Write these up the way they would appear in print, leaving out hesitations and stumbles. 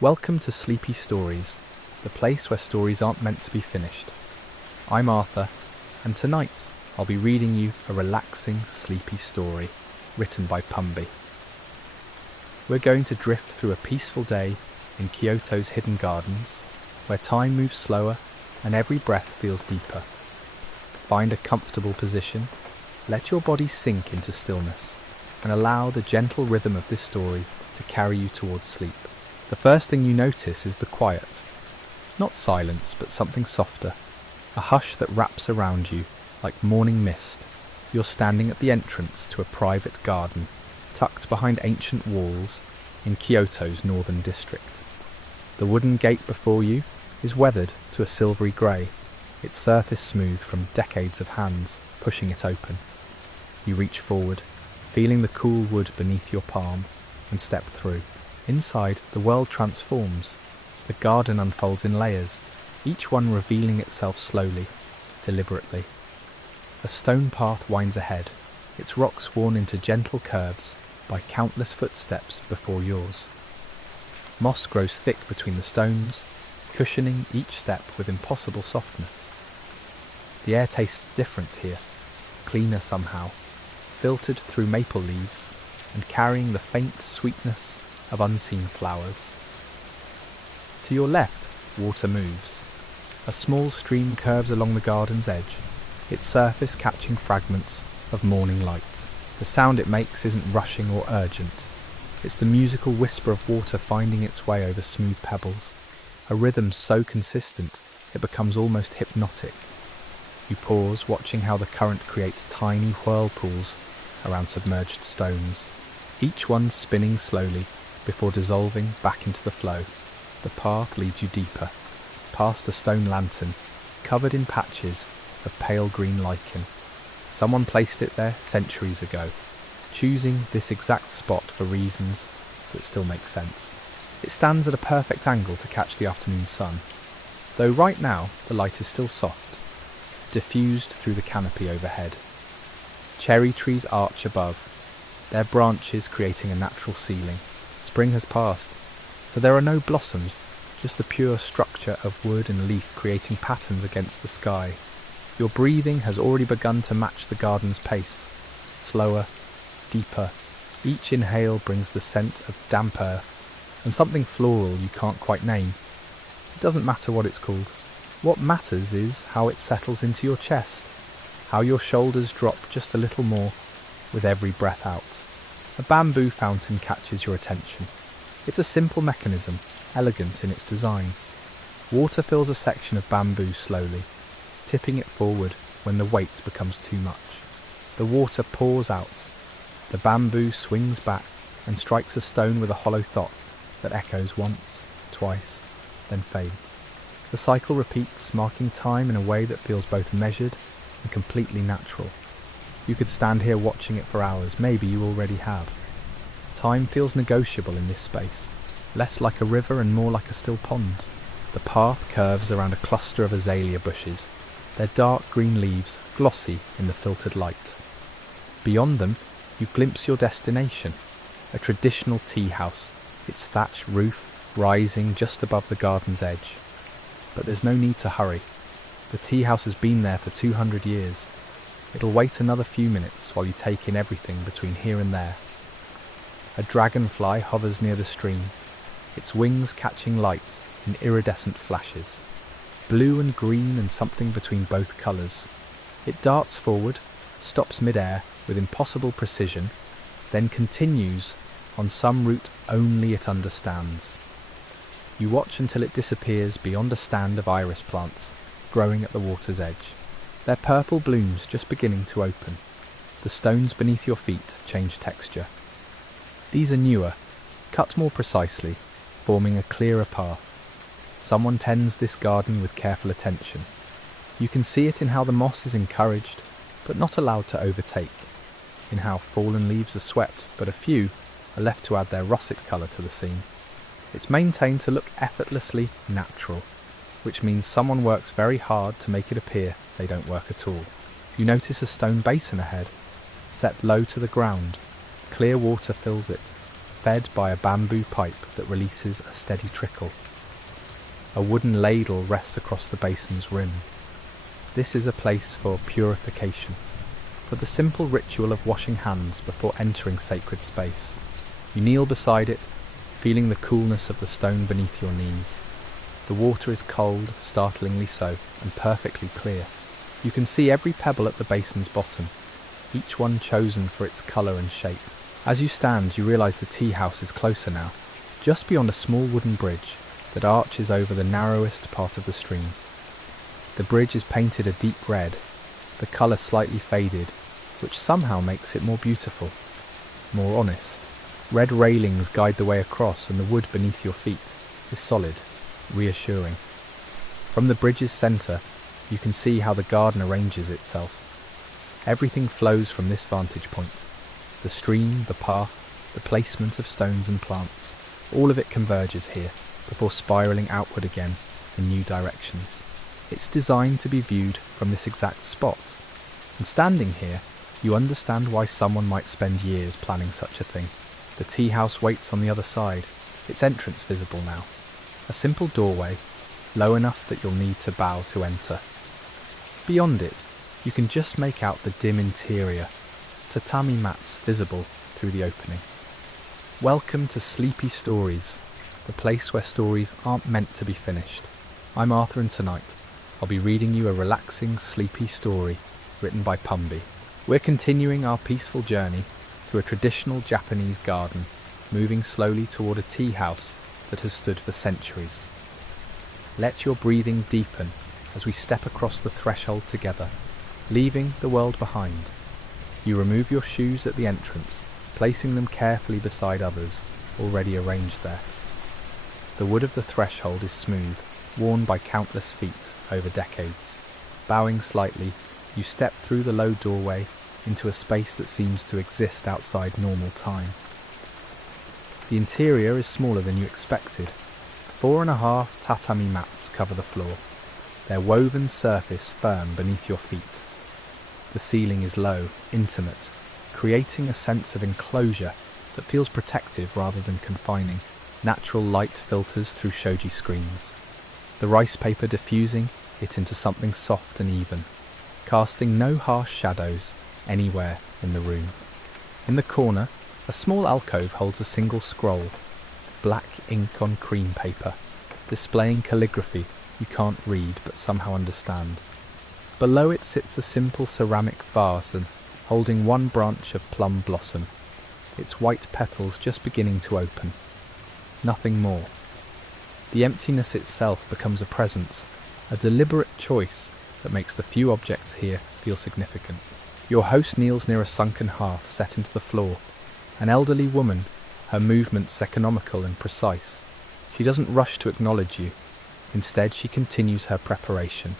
Welcome to Sleepy Stories, the place where stories aren't meant to be finished. I'm Arthur, and tonight I'll be reading you a relaxing, sleepy story written by Pumby. We're going to drift through a peaceful day in Kyoto's hidden gardens, where time moves slower and every breath feels deeper. Find a comfortable position, let your body sink into stillness, and allow the gentle rhythm of this story to carry you towards sleep. The first thing you notice is the quiet. Not silence, but something softer. A hush that wraps around you like morning mist. You're standing at the entrance to a private garden, tucked behind ancient walls in Kyoto's northern district. The wooden gate before you is weathered to a silvery grey, its surface smooth from decades of hands pushing it open. You reach forward, feeling the cool wood beneath your palm, and step through. Inside, the world transforms. The garden unfolds in layers, each one revealing itself slowly, deliberately. A stone path winds ahead, its rocks worn into gentle curves by countless footsteps before yours. Moss grows thick between the stones, cushioning each step with impossible softness. The air tastes different here, cleaner somehow, filtered through maple leaves and carrying the faint sweetness of unseen flowers. To your left, water moves. A small stream curves along the garden's edge, its surface catching fragments of morning light. The sound it makes isn't rushing or urgent. It's the musical whisper of water finding its way over smooth pebbles, a rhythm so consistent it becomes almost hypnotic. You pause, watching how the current creates tiny whirlpools around submerged stones, each one spinning slowly before dissolving back into the flow. The path leads you deeper, past a stone lantern, covered in patches of pale green lichen. Someone placed it there centuries ago, choosing this exact spot for reasons that still make sense. It stands at a perfect angle to catch the afternoon sun, though right now the light is still soft, diffused through the canopy overhead. Cherry trees arch above, their branches creating a natural ceiling. Spring has passed, so there are no blossoms, just the pure structure of wood and leaf creating patterns against the sky. Your breathing has already begun to match the garden's pace, slower, deeper. Each inhale brings the scent of damp earth and something floral you can't quite name. It doesn't matter what it's called. What matters is how it settles into your chest, how your shoulders drop just a little more with every breath out. A bamboo fountain catches your attention. It's a simple mechanism, elegant in its design. Water fills a section of bamboo slowly, tipping it forward when the weight becomes too much. The water pours out. The bamboo swings back and strikes a stone with a hollow thud that echoes once, twice, then fades. The cycle repeats, marking time in a way that feels both measured and completely natural. You could stand here watching it for hours, maybe you already have. Time feels negotiable in this space, less like a river and more like a still pond. The path curves around a cluster of azalea bushes, their dark green leaves glossy in the filtered light. Beyond them, you glimpse your destination, a traditional tea house, its thatched roof rising just above the garden's edge. But there's no need to hurry. The tea house has been there for 200 years. It'll wait another few minutes while you take in everything between here and there. A dragonfly hovers near the stream, its wings catching light in iridescent flashes, blue and green and something between both colours. It darts forward, stops mid-air with impossible precision, then continues on some route only it understands. You watch until it disappears beyond a stand of iris plants growing at the water's edge, their purple blooms just beginning to open. The stones beneath your feet change texture. These are newer, cut more precisely, forming a clearer path. Someone tends this garden with careful attention. You can see it in how the moss is encouraged, but not allowed to overtake, in how fallen leaves are swept, but a few are left to add their russet colour to the scene. It's maintained to look effortlessly natural, which means someone works very hard to make it appear they don't work at all. You notice a stone basin ahead, set low to the ground. Clear water fills it, fed by a bamboo pipe that releases a steady trickle. A wooden ladle rests across the basin's rim. This is a place for purification, for the simple ritual of washing hands before entering sacred space. You kneel beside it, feeling the coolness of the stone beneath your knees. The water is cold, startlingly so, and perfectly clear. You can see every pebble at the basin's bottom, each one chosen for its colour and shape. As you stand, you realise the tea house is closer now, just beyond a small wooden bridge that arches over the narrowest part of the stream. The bridge is painted a deep red, the colour slightly faded, which somehow makes it more beautiful, more honest. Red railings guide the way across, and the wood beneath your feet is solid, reassuring. From the bridge's centre, you can see how the garden arranges itself. Everything flows from this vantage point. The stream, the path, the placement of stones and plants, all of it converges here, before spiralling outward again in new directions. It's designed to be viewed from this exact spot, and standing here, you understand why someone might spend years planning such a thing. The tea house waits on the other side, its entrance visible now. A simple doorway, low enough that you'll need to bow to enter. Beyond it, you can just make out the dim interior, tatami mats visible through the opening. Welcome to Sleepy Stories, the place where stories aren't meant to be finished. I'm Arthur, and tonight I'll be reading you a relaxing, sleepy story written by Pumby. We're continuing our peaceful journey through a traditional Japanese garden, moving slowly toward a tea house that has stood for centuries. Let your breathing deepen as we step across the threshold together, leaving the world behind. You remove your shoes at the entrance, placing them carefully beside others already arranged there. The wood of the threshold is smooth, worn by countless feet over decades. Bowing slightly, you step through the low doorway into a space that seems to exist outside normal time. The interior is smaller than you expected. 4.5 tatami mats cover the floor, their woven surface firm beneath your feet. The ceiling is low, intimate, creating a sense of enclosure that feels protective rather than confining. Natural light filters through shoji screens, the rice paper diffusing it into something soft and even, casting no harsh shadows anywhere in the room. In the corner, a small alcove holds a single scroll, black ink on cream paper, displaying calligraphy you can't read but somehow understand. Below it sits a simple ceramic vase holding one branch of plum blossom, its white petals just beginning to open. Nothing more. The emptiness itself becomes a presence, a deliberate choice that makes the few objects here feel significant. Your host kneels near a sunken hearth set into the floor, an elderly woman, her movements economical and precise. She doesn't rush to acknowledge you. Instead, she continues her preparation,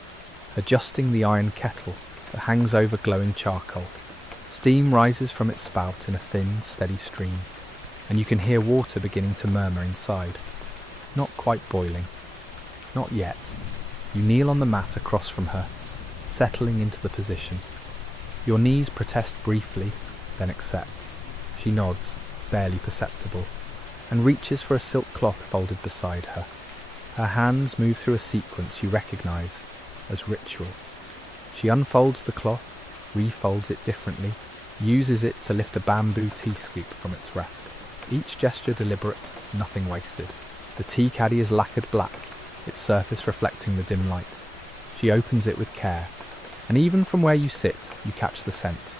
adjusting the iron kettle that hangs over glowing charcoal. Steam rises from its spout in a thin, steady stream, and you can hear water beginning to murmur inside. Not quite boiling. Not yet. You kneel on the mat across from her, settling into the position. Your knees protest briefly, then accept. She nods, barely perceptible, and reaches for a silk cloth folded beside her. Her hands move through a sequence you recognize as ritual. She unfolds the cloth, refolds it differently, uses it to lift a bamboo tea scoop from its rest. Each gesture deliberate, nothing wasted. The tea caddy is lacquered black, its surface reflecting the dim light. She opens it with care, and even from where you sit, you catch the scent.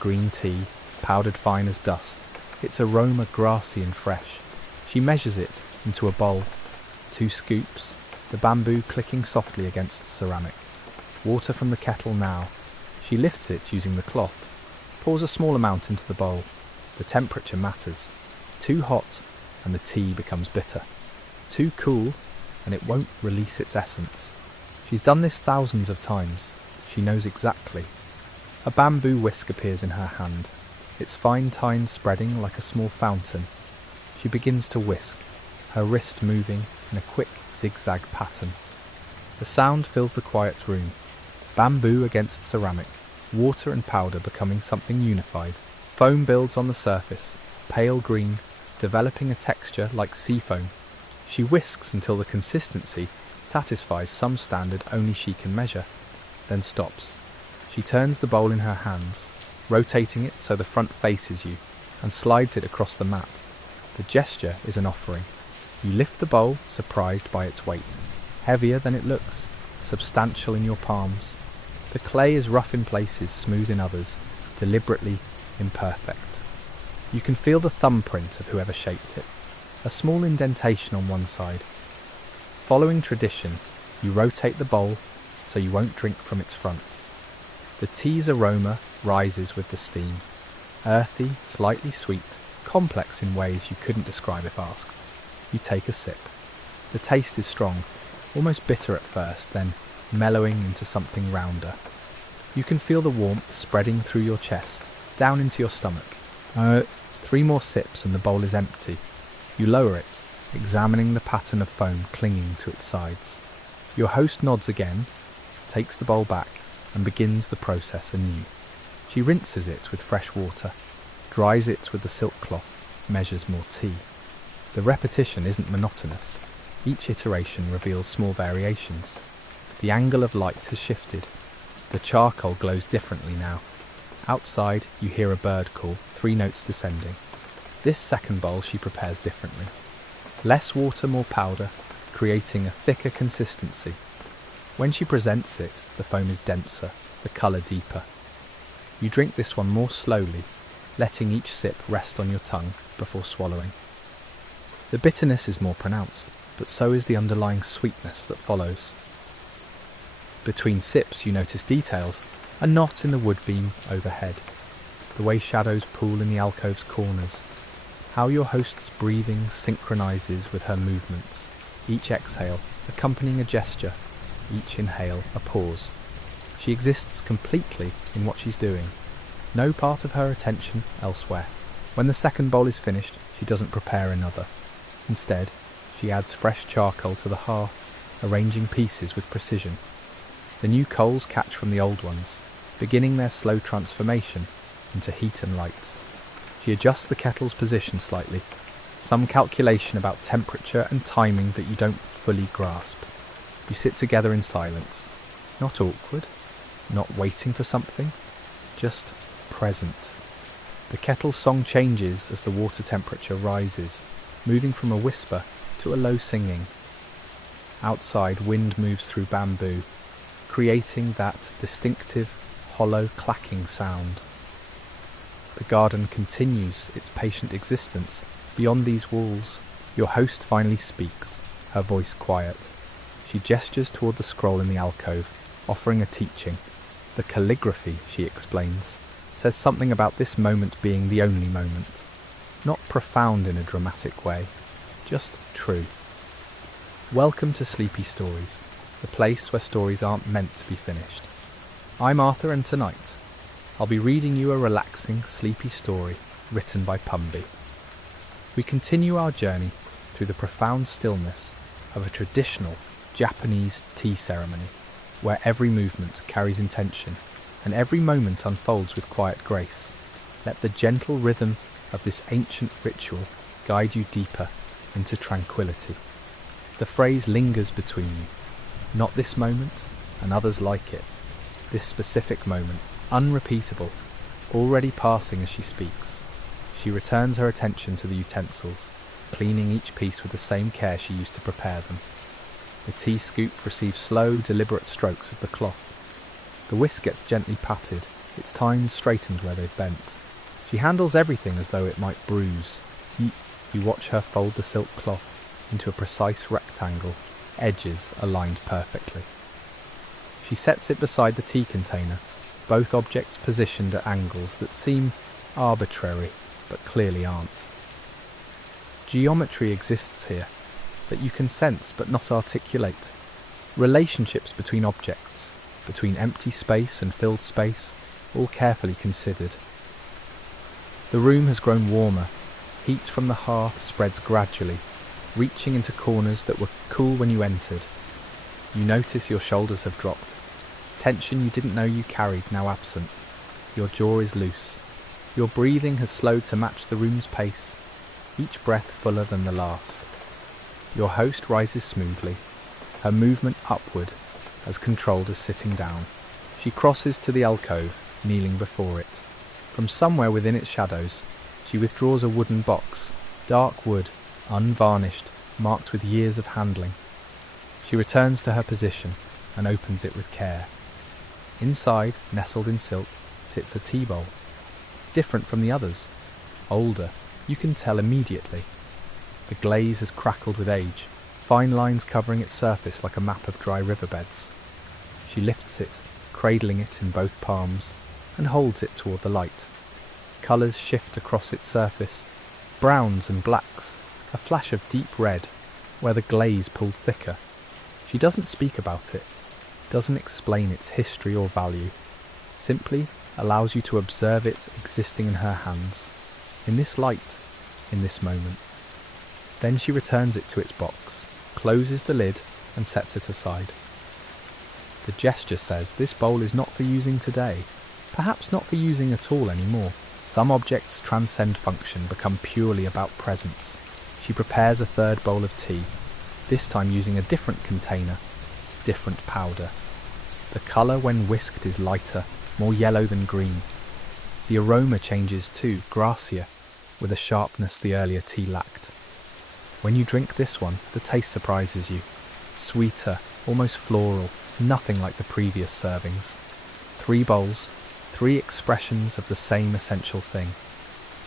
Green tea, powdered fine as dust, its aroma grassy and fresh. She measures it into a bowl. 2 scoops, the bamboo clicking softly against ceramic. Water from the kettle now. She lifts it using the cloth, pours a small amount into the bowl. The temperature matters. Too hot, and the tea becomes bitter. Too cool, and it won't release its essence. She's done this thousands of times. She knows exactly. A bamboo whisk appears in her hand, its fine tines spreading like a small fountain. She begins to whisk, her wrist moving in a quick zigzag pattern. The sound fills the quiet room. Bamboo against ceramic, water and powder becoming something unified. Foam builds on the surface, pale green, developing a texture like sea foam. She whisks until the consistency satisfies some standard only she can measure, then stops. She turns the bowl in her hands, rotating it so the front faces you, and slides it across the mat. The gesture is an offering. You lift the bowl, surprised by its weight. Heavier than it looks, substantial in your palms. The clay is rough in places, smooth in others, deliberately imperfect. You can feel the thumbprint of whoever shaped it, a small indentation on one side. Following tradition, you rotate the bowl so you won't drink from its front. The tea's aroma rises with the steam. Earthy, slightly sweet, complex in ways you couldn't describe if asked. You take a sip. The taste is strong, almost bitter at first, then mellowing into something rounder. You can feel the warmth spreading through your chest, down into your stomach. 3 more sips and the bowl is empty. You lower it, examining the pattern of foam clinging to its sides. Your host nods again, takes the bowl back, and begins the process anew. She rinses it with fresh water, dries it with the silk cloth, measures more tea. The repetition isn't monotonous. Each iteration reveals small variations. The angle of light has shifted. The charcoal glows differently now. Outside, you hear a bird call, 3 notes descending. This second bowl she prepares differently. Less water, more powder, creating a thicker consistency. When she presents it, the foam is denser, the colour deeper. You drink this one more slowly, letting each sip rest on your tongue before swallowing. The bitterness is more pronounced, but so is the underlying sweetness that follows. Between sips you notice details, a knot in the wood beam overhead, the way shadows pool in the alcove's corners, how your host's breathing synchronises with her movements, each exhale accompanying a gesture, each inhale a pause. She exists completely in what she's doing, no part of her attention elsewhere. When the second bowl is finished, she doesn't prepare another. Instead, she adds fresh charcoal to the hearth, arranging pieces with precision. The new coals catch from the old ones, beginning their slow transformation into heat and light. She adjusts the kettle's position slightly, some calculation about temperature and timing that you don't fully grasp. You sit together in silence, not awkward, not waiting for something, just present. The kettle's song changes as the water temperature rises, moving from a whisper to a low singing. Outside, wind moves through bamboo, creating that distinctive, hollow clacking sound. The garden continues its patient existence beyond these walls. Your host finally speaks, her voice quiet. She gestures toward the scroll in the alcove, offering a teaching. The calligraphy, she explains, says something about this moment being the only moment. Not profound in a dramatic way, just true. Welcome to Sleepy Stories, the place where stories aren't meant to be finished. I'm Arthur, and tonight I'll be reading you a relaxing, sleepy story written by Pumby. We continue our journey through the profound stillness of a traditional Japanese tea ceremony, where every movement carries intention and every moment unfolds with quiet grace. Let the gentle rhythm of this ancient ritual guide you deeper into tranquility. The phrase lingers between you. Not this moment, and others like it. This specific moment, unrepeatable, already passing as she speaks. She returns her attention to the utensils, cleaning each piece with the same care she used to prepare them. The tea scoop receives slow, deliberate strokes of the cloth. The whisk gets gently patted, its tines straightened where they've bent. She handles everything as though it might bruise. You watch her fold the silk cloth into a precise rectangle, edges aligned perfectly. She sets it beside the tea container, both objects positioned at angles that seem arbitrary, but clearly aren't. Geometry exists here, that you can sense but not articulate. Relationships between objects, between empty space and filled space, all carefully considered. The room has grown warmer. Heat from the hearth spreads gradually, reaching into corners that were cool when you entered. You notice your shoulders have dropped. Tension you didn't know you carried now absent. Your jaw is loose. Your breathing has slowed to match the room's pace. each breath fuller than the last. Your host rises smoothly, her movement upward, as controlled as sitting down. She crosses to the alcove, kneeling before it. From somewhere within its shadows, she withdraws a wooden box, dark wood, unvarnished, marked with years of handling. She returns to her position and opens it with care. Inside, nestled in silk, sits a tea bowl. Different from the others. Older, you can tell immediately. The glaze has crackled with age, fine lines covering its surface like a map of dry riverbeds. She lifts it, cradling it in both palms, and holds it toward the light. Colours shift across its surface, browns and blacks, a flash of deep red, where the glaze pulled thicker. She doesn't speak about it, doesn't explain its history or value, simply allows you to observe it existing in her hands, in this light, in this moment. Then she returns it to its box, closes the lid and sets it aside. The gesture says this bowl is not for using today, perhaps not for using at all anymore. Some objects transcend function, become purely about presence. She prepares a third bowl of tea, this time using a different container, different powder. The colour when whisked is lighter, more yellow than green. The aroma changes too, grassier, with a sharpness the earlier tea lacked. When you drink this one, the taste surprises you. Sweeter, almost floral, nothing like the previous servings. 3 bowls, 3 expressions of the same essential thing.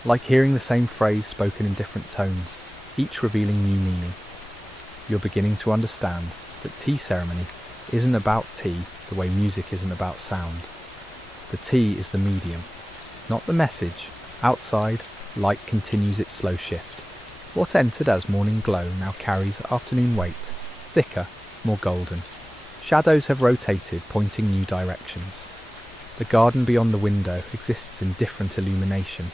Like hearing the same phrase spoken in different tones, each revealing new meaning. You're beginning to understand that tea ceremony isn't about tea the way music isn't about sound. The tea is the medium, not the message. Outside, light continues its slow shift. What entered as morning glow now carries afternoon weight, thicker, more golden. Shadows have rotated, pointing new directions. The garden beyond the window exists in different illumination.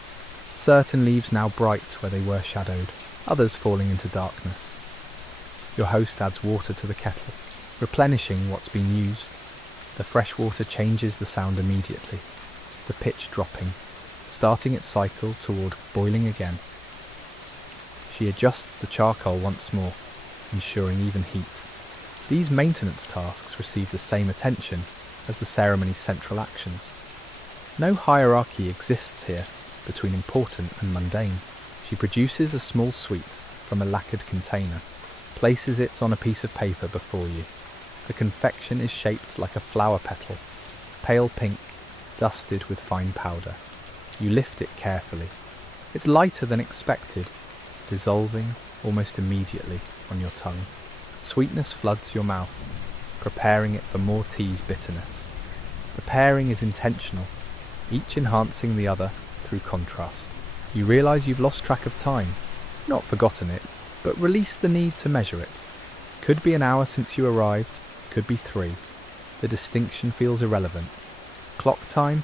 Certain leaves now bright where they were shadowed, others falling into darkness. Your host adds water to the kettle, replenishing what's been used. The fresh water changes the sound immediately, the pitch dropping, starting its cycle toward boiling again. She adjusts the charcoal once more, ensuring even heat. These maintenance tasks receive the same attention as the ceremony's central actions. No hierarchy exists here between important and mundane. She produces a small sweet from a lacquered container, places it on a piece of paper before you. The confection is shaped like a flower petal, pale pink, dusted with fine powder. You lift it carefully. It's lighter than expected, dissolving almost immediately on your tongue. Sweetness floods your mouth, preparing it for more tea's bitterness. The pairing is intentional, each enhancing the other through contrast. You realise you've lost track of time, not forgotten it, but released the need to measure it. Could be an hour since you arrived, could be 3. The distinction feels irrelevant. Clock time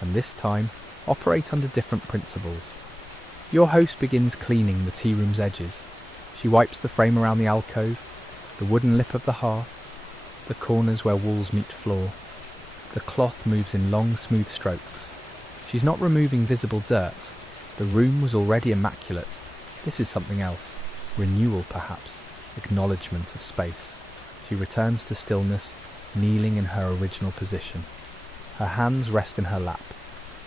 and this time operate under different principles. Your host begins cleaning the tea room's edges. She wipes the frame around the alcove, the wooden lip of the hearth, the corners where walls meet floor. The cloth moves in long, smooth strokes. She's not removing visible dirt. The room was already immaculate. This is something else. Renewal, perhaps. Acknowledgement of space. She returns to stillness, kneeling in her original position. Her hands rest in her lap,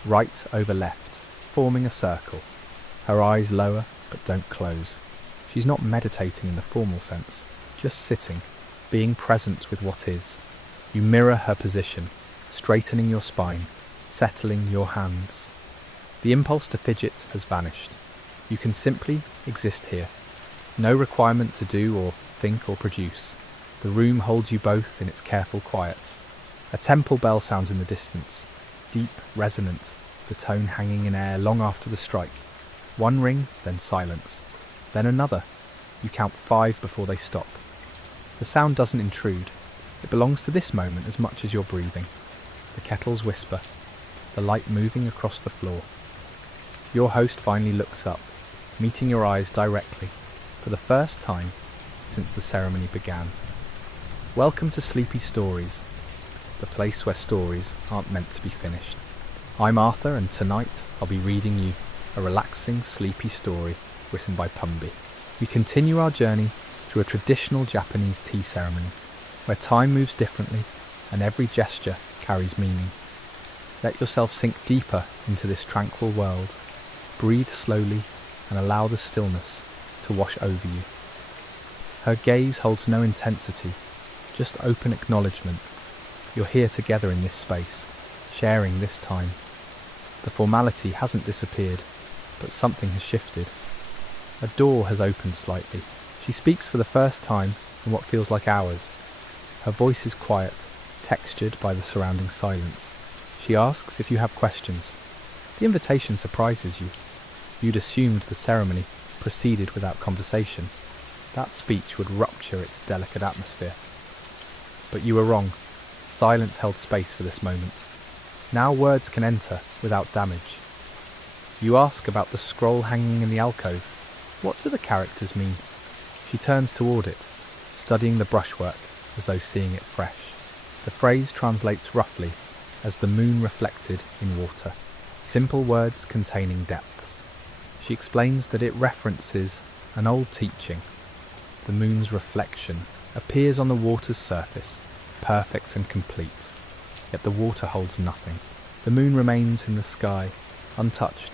right over left, forming a circle. Her eyes lower, but don't close. She's not meditating in the formal sense, just sitting, being present with what is. You mirror her position, straightening your spine, settling your hands. The impulse to fidget has vanished. You can simply exist here. No requirement to do or think or produce. The room holds you both in its careful quiet. A temple bell sounds in the distance, deep, resonant, the tone hanging in air long after the strike. 1 ring, then silence. Then another. You count 5 before they stop. The sound doesn't intrude. It belongs to this moment as much as your breathing. The kettles whisper, the light moving across the floor. Your host finally looks up, meeting your eyes directly, for the first time since the ceremony began. Welcome to Sleepy Stories, the place where stories aren't meant to be finished. I'm Arthur, and tonight I'll be reading you a relaxing, sleepy story written by Pumby. We continue our journey through a traditional Japanese tea ceremony, where time moves differently and every gesture carries meaning. Let yourself sink deeper into this tranquil world. Breathe slowly and allow the stillness to wash over you. Her gaze holds no intensity, just open acknowledgement. You're here together in this space, sharing this time. The formality hasn't disappeared, but something has shifted. A door has opened slightly. She speaks for the first time in what feels like hours. Her voice is quiet, textured by the surrounding silence. She asks if you have questions. The invitation surprises you. You'd assumed the ceremony proceeded without conversation. That speech would rupture its delicate atmosphere. But you were wrong. Silence held space for this moment. Now words can enter without damage. You ask about the scroll hanging in the alcove. What do the characters mean? She turns toward it, studying the brushwork as though seeing it fresh. The phrase translates roughly as the moon reflected in water. Simple words containing depths. She explains that it references an old teaching. The moon's reflection appears on the water's surface, perfect and complete. Yet the water holds nothing. The moon remains in the sky, untouched.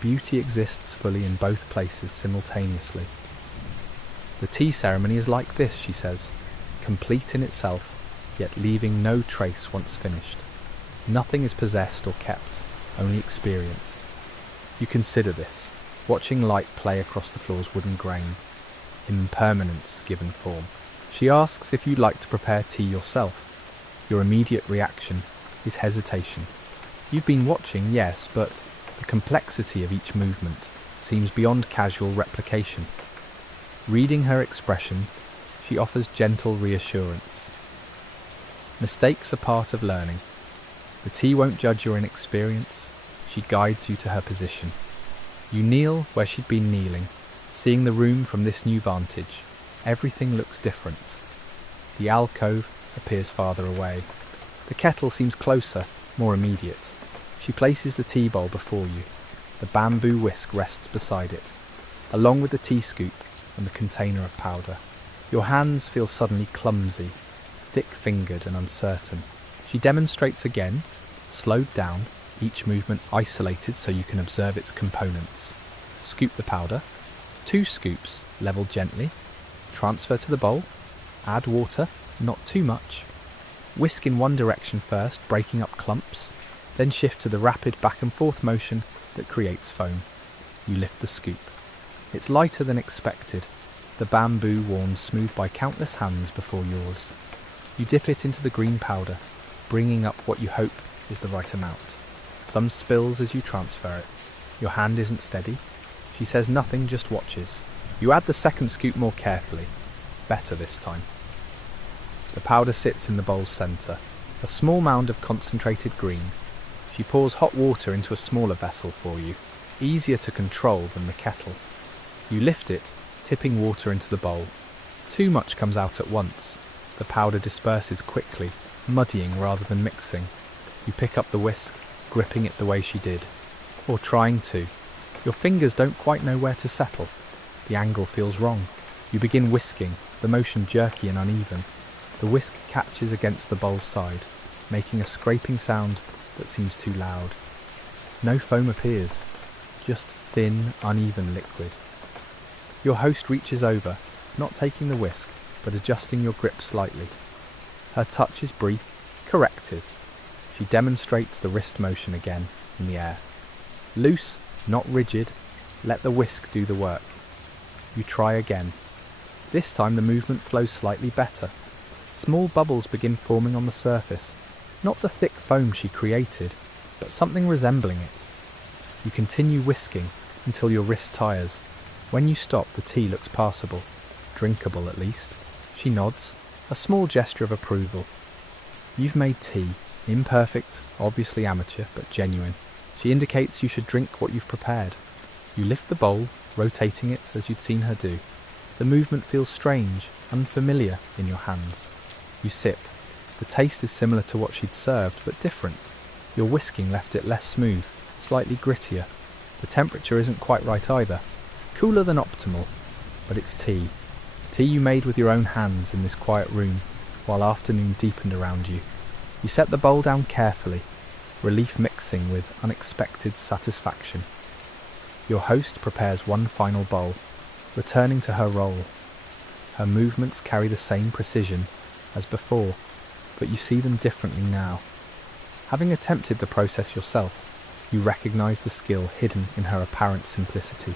Beauty exists fully in both places simultaneously. The tea ceremony is like this, she says, complete in itself, yet leaving no trace once finished. Nothing is possessed or kept, only experienced. You consider this, watching light play across the floor's wooden grain, impermanence given form. She asks if you'd like to prepare tea yourself. Your immediate reaction is hesitation. You've been watching, yes, but the complexity of each movement seems beyond casual replication. Reading her expression, she offers gentle reassurance. Mistakes are part of learning. The tea won't judge your inexperience. She guides you to her position. You kneel where she'd been kneeling, seeing the room from this new vantage. Everything looks different. The alcove appears farther away. The kettle seems closer, more immediate. She places the tea bowl before you. The bamboo whisk rests beside it, along with the tea scoop and the container of powder. Your hands feel suddenly clumsy, thick-fingered and uncertain. She demonstrates again, slowed down, each movement isolated so you can observe its components. Scoop the powder. 2 scoops, level gently. Transfer to the bowl. Add water, not too much. Whisk in one direction first, breaking up clumps. Then shift to the rapid back and forth motion that creates foam. You lift the scoop. It's lighter than expected, the bamboo worn smooth by countless hands before yours. You dip it into the green powder, bringing up what you hope is the right amount. Some spills as you transfer it. Your hand isn't steady. She says nothing, just watches. You add the second scoop more carefully. Better this time. The powder sits in the bowl's centre, a small mound of concentrated green. She pours hot water into a smaller vessel for you, easier to control than the kettle. You lift it, tipping water into the bowl. Too much comes out at once. The powder disperses quickly, muddying rather than mixing. You pick up the whisk, gripping it the way she did, or trying to. Your fingers don't quite know where to settle. The angle feels wrong. You begin whisking, the motion jerky and uneven. The whisk catches against the bowl's side, making a scraping sound that seems too loud. No foam appears, just thin, uneven liquid. Your host reaches over, not taking the whisk, but adjusting your grip slightly. Her touch is brief, corrective. She demonstrates the wrist motion again in the air. Loose, not rigid, let the whisk do the work. You try again. This time the movement flows slightly better. Small bubbles begin forming on the surface, not the thick foam she created, but something resembling it. You continue whisking until your wrist tires. When you stop, the tea looks passable, drinkable at least. She nods, a small gesture of approval. You've made tea, imperfect, obviously amateur, but genuine. She indicates you should drink what you've prepared. You lift the bowl, rotating it as you'd seen her do. The movement feels strange, unfamiliar in your hands. You sip. The taste is similar to what she'd served, but different. Your whisking left it less smooth, slightly grittier. The temperature isn't quite right either. Cooler than optimal, but it's tea. Tea you made with your own hands in this quiet room, while afternoon deepened around you. You set the bowl down carefully, relief mixing with unexpected satisfaction. Your host prepares one final bowl, returning to her role. Her movements carry the same precision as before, but you see them differently now. Having attempted the process yourself, you recognize the skill hidden in her apparent simplicity.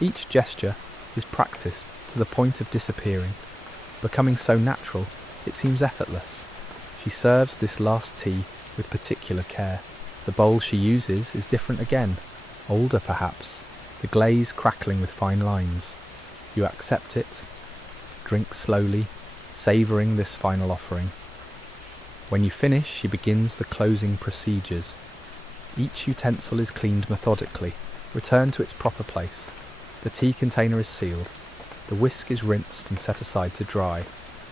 Each gesture is practiced to the point of disappearing, becoming so natural it seems effortless. She serves this last tea with particular care. The bowl she uses is different again, older perhaps, the glaze crackling with fine lines. You accept it, drink slowly, savouring this final offering. When you finish, she begins the closing procedures. Each utensil is cleaned methodically, returned to its proper place. The tea container is sealed. The whisk is rinsed and set aside to dry.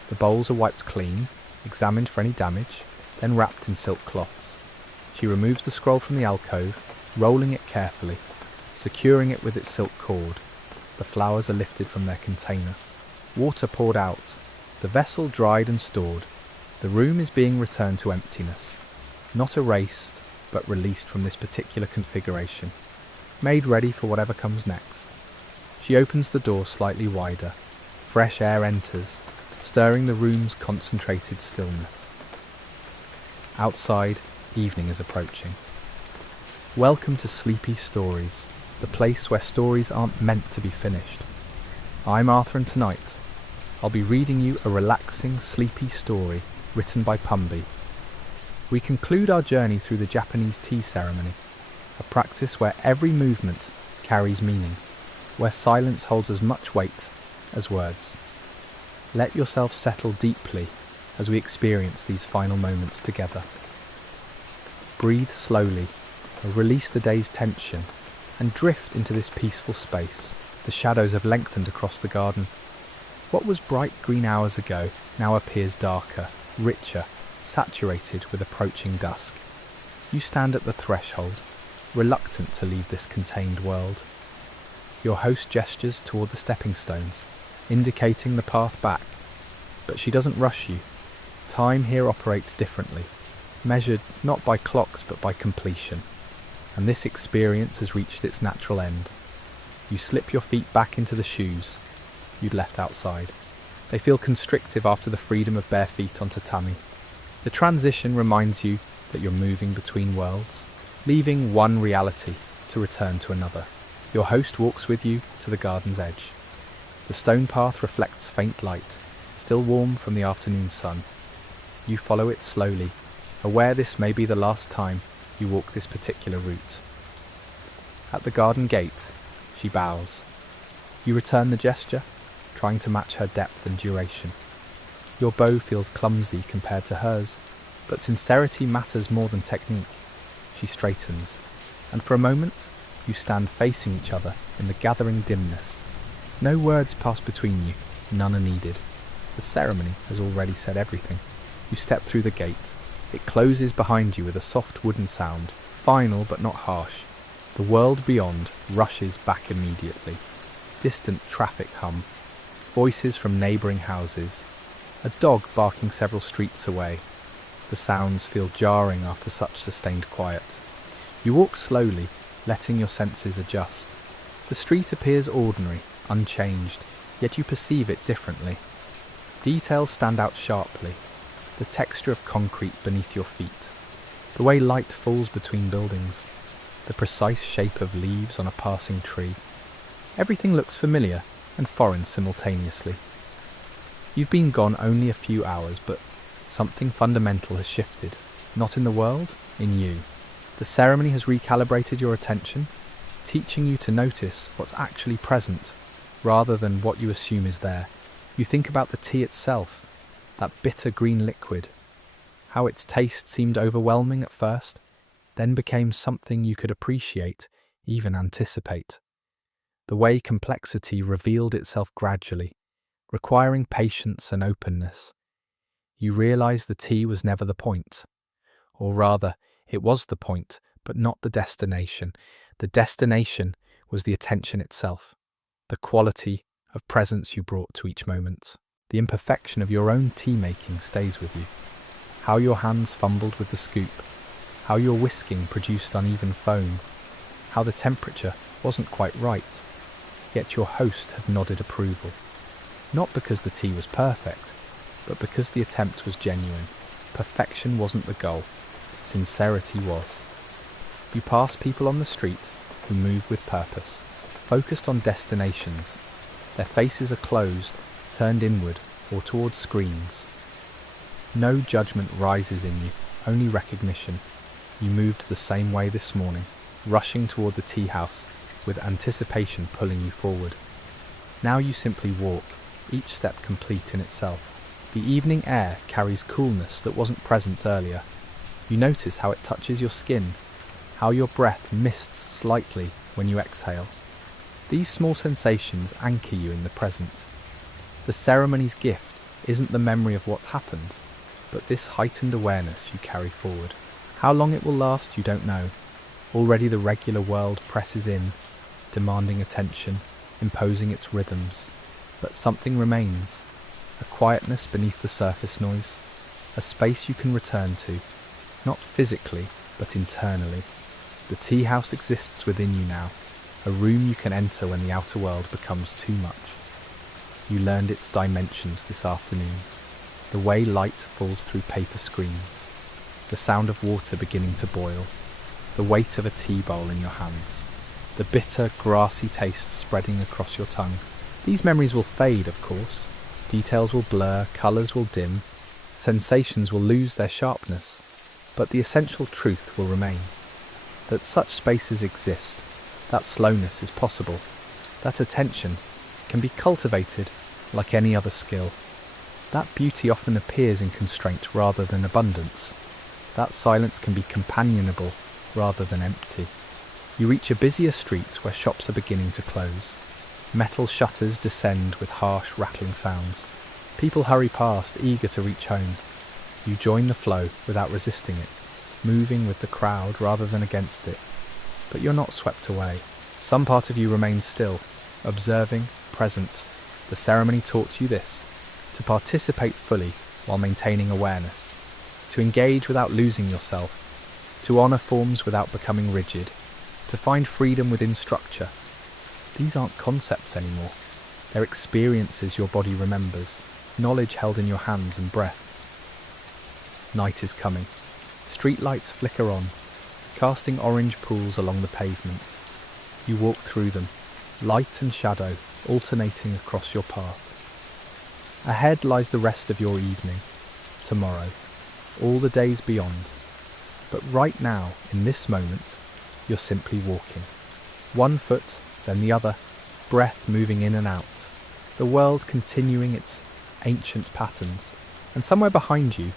The bowls are wiped clean, examined for any damage, then wrapped in silk cloths. She removes the scroll from the alcove, rolling it carefully, securing it with its silk cord. The flowers are lifted from their container. Water poured out. The vessel dried and stored. The room is being returned to emptiness. Not erased, but released from this particular configuration. Made ready for whatever comes next. She opens the door slightly wider. Fresh air enters, stirring the room's concentrated stillness. Outside, evening is approaching. Welcome to Sleepy Stories, the place where stories aren't meant to be finished. I'm Arthur, and tonight I'll be reading you a relaxing, sleepy story written by Pumby. We conclude our journey through the Japanese tea ceremony, a practice where every movement carries meaning, where silence holds as much weight as words. Let yourself settle deeply as we experience these final moments together. Breathe slowly, release the day's tension, and drift into this peaceful space. The shadows have lengthened across the garden. What was bright green hours ago now appears darker, richer, saturated with approaching dusk. You stand at the threshold, reluctant to leave this contained world. Your host gestures toward the stepping stones, indicating the path back, but she doesn't rush you. Time here operates differently, measured not by clocks but by completion, and this experience has reached its natural end. You slip your feet back into the shoes you'd left outside. They feel constrictive after the freedom of bare feet on tatami. The transition reminds you that you're moving between worlds, leaving one reality to return to another. Your host walks with you to the garden's edge. The stone path reflects faint light, still warm from the afternoon sun. You follow it slowly, aware this may be the last time you walk this particular route. At the garden gate, she bows. You return the gesture, trying to match her depth and duration. Your bow feels clumsy compared to hers, but sincerity matters more than technique. She straightens, and for a moment, you stand facing each other in the gathering dimness. No words pass between you, none are needed. The ceremony has already said everything. You step through the gate. It closes behind you with a soft wooden sound, final but not harsh. The world beyond rushes back immediately. Distant traffic hum, voices from neighbouring houses, a dog barking several streets away. The sounds feel jarring after such sustained quiet. You walk slowly, letting your senses adjust. The street appears ordinary, unchanged, yet you perceive it differently. Details stand out sharply. The texture of concrete beneath your feet, the way light falls between buildings, the precise shape of leaves on a passing tree. Everything looks familiar and foreign simultaneously. You've been gone only a few hours, but something fundamental has shifted, not in the world, in you. The ceremony has recalibrated your attention, teaching you to notice what's actually present, rather than what you assume is there. You think about the tea itself, that bitter green liquid, how its taste seemed overwhelming at first, then became something you could appreciate, even anticipate. The way complexity revealed itself gradually, requiring patience and openness. You realize the tea was never the point, or rather, it was the point, but not the destination. The destination was the attention itself. the quality of presence you brought to each moment. The imperfection of your own tea making stays with you. How your hands fumbled with the scoop, how your whisking produced uneven foam, how the temperature wasn't quite right, yet your host had nodded approval. Not because the tea was perfect, but because the attempt was genuine. Perfection wasn't the goal, sincerity was. You pass people on the street who move with purpose, focused on destinations. Their faces are closed, turned inward or towards screens. No judgment rises in you, only recognition. You moved the same way this morning, rushing toward the tea house, with anticipation pulling you forward. Now you simply walk, each step complete in itself. The evening air carries coolness that wasn't present earlier. You notice how it touches your skin, how your breath mists slightly when you exhale. These small sensations anchor you in the present. The ceremony's gift isn't the memory of what's happened, but this heightened awareness you carry forward. How long it will last, you don't know. Already the regular world presses in, demanding attention, imposing its rhythms. But something remains, a quietness beneath the surface noise, a space you can return to, not physically, but internally. The tea house exists within you now, a room you can enter when the outer world becomes too much. You learned its dimensions this afternoon, the way light falls through paper screens, the sound of water beginning to boil, the weight of a tea bowl in your hands, the bitter, grassy taste spreading across your tongue. These memories will fade, of course. Details will blur, colours will dim, sensations will lose their sharpness, but the essential truth will remain. That such spaces exist, that slowness is possible, that attention can be cultivated like any other skill. That beauty often appears in constraint rather than abundance. That silence can be companionable rather than empty. You reach a busier street where shops are beginning to close. Metal shutters descend with harsh rattling sounds. People hurry past, eager to reach home. You join the flow without resisting it, moving with the crowd rather than against it. But you're not swept away. Some part of you remains still, observing, present. The ceremony taught you this: to participate fully while maintaining awareness, to engage without losing yourself, to honour forms without becoming rigid, to find freedom within structure. These aren't concepts anymore. They're experiences your body remembers, knowledge held in your hands and breath. Night is coming. Street lights flicker on, casting orange pools along the pavement. You walk through them, light and shadow alternating across your path. Ahead lies the rest of your evening, tomorrow, all the days beyond. But right now, in this moment, you're simply walking. One foot, then the other, breath moving in and out, the world continuing its ancient patterns. And somewhere behind you,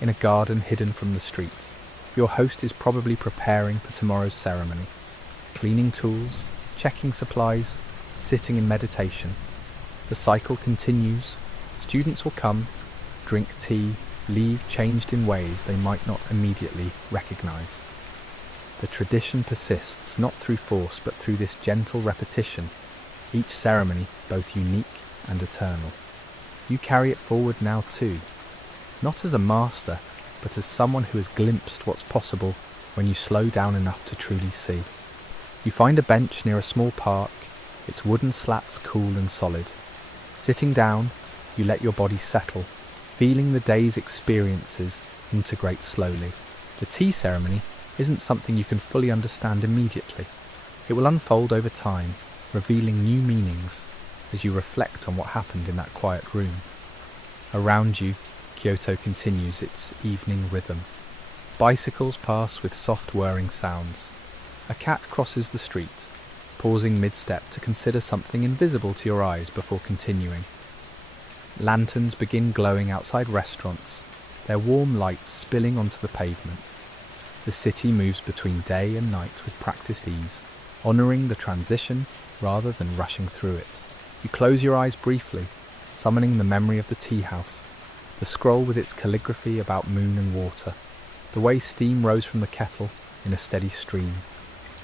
in a garden hidden from the street, your host is probably preparing for tomorrow's ceremony, cleaning tools, checking supplies, sitting in meditation. The cycle continues. Students will come, drink tea, leave changed in ways they might not immediately recognise. The tradition persists not through force but through this gentle repetition, each ceremony both unique and eternal. You carry it forward now too, not as a master, but as someone who has glimpsed what's possible when you slow down enough to truly see. You find a bench near a small park, its wooden slats cool and solid. Sitting down, you let your body settle, feeling the day's experiences integrate slowly. The tea ceremony isn't something you can fully understand immediately. It will unfold over time, revealing new meanings as you reflect on what happened in that quiet room. Around you, Kyoto continues its evening rhythm. Bicycles pass with soft whirring sounds. A cat crosses the street, pausing mid-step to consider something invisible to your eyes before continuing. Lanterns begin glowing outside restaurants, their warm lights spilling onto the pavement. The city moves between day and night with practiced ease, honouring the transition rather than rushing through it. You close your eyes briefly, summoning the memory of the tea house, the scroll with its calligraphy about moon and water, the way steam rose from the kettle in a steady stream,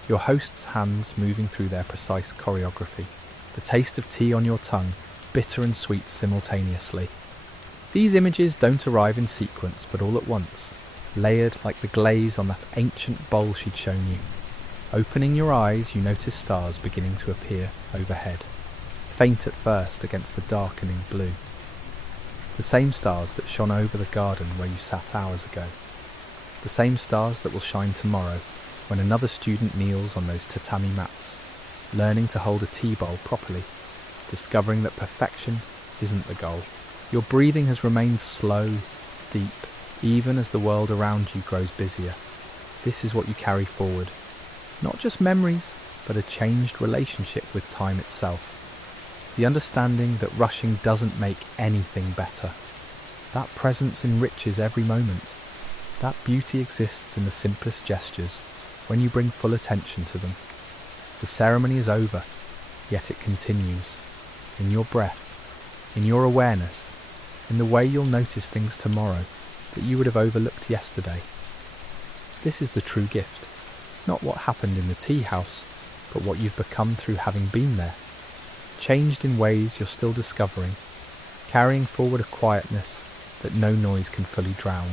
your host's hands moving through their precise choreography. the taste of tea on your tongue, bitter and sweet simultaneously. These images don't arrive in sequence, but all at once, layered like the glaze on that ancient bowl she'd shown you. Opening your eyes, you notice stars beginning to appear overhead, faint at first against the darkening blue. The same stars that shone over the garden where you sat hours ago. The same stars that will shine tomorrow when another student kneels on those tatami mats, learning to hold a tea bowl properly, discovering that perfection isn't the goal. Your breathing has remained slow, deep, even as the world around you grows busier. This is what you carry forward. Not just memories, but a changed relationship with time itself. The understanding that rushing doesn't make anything better. That presence enriches every moment. That beauty exists in the simplest gestures, when you bring full attention to them. The ceremony is over, yet it continues. In your breath, in your awareness, in the way you'll notice things tomorrow that you would have overlooked yesterday. This is the true gift. Not what happened in the tea house, but what you've become through having been there. Changed in ways you're still discovering, carrying forward a quietness that no noise can fully drown.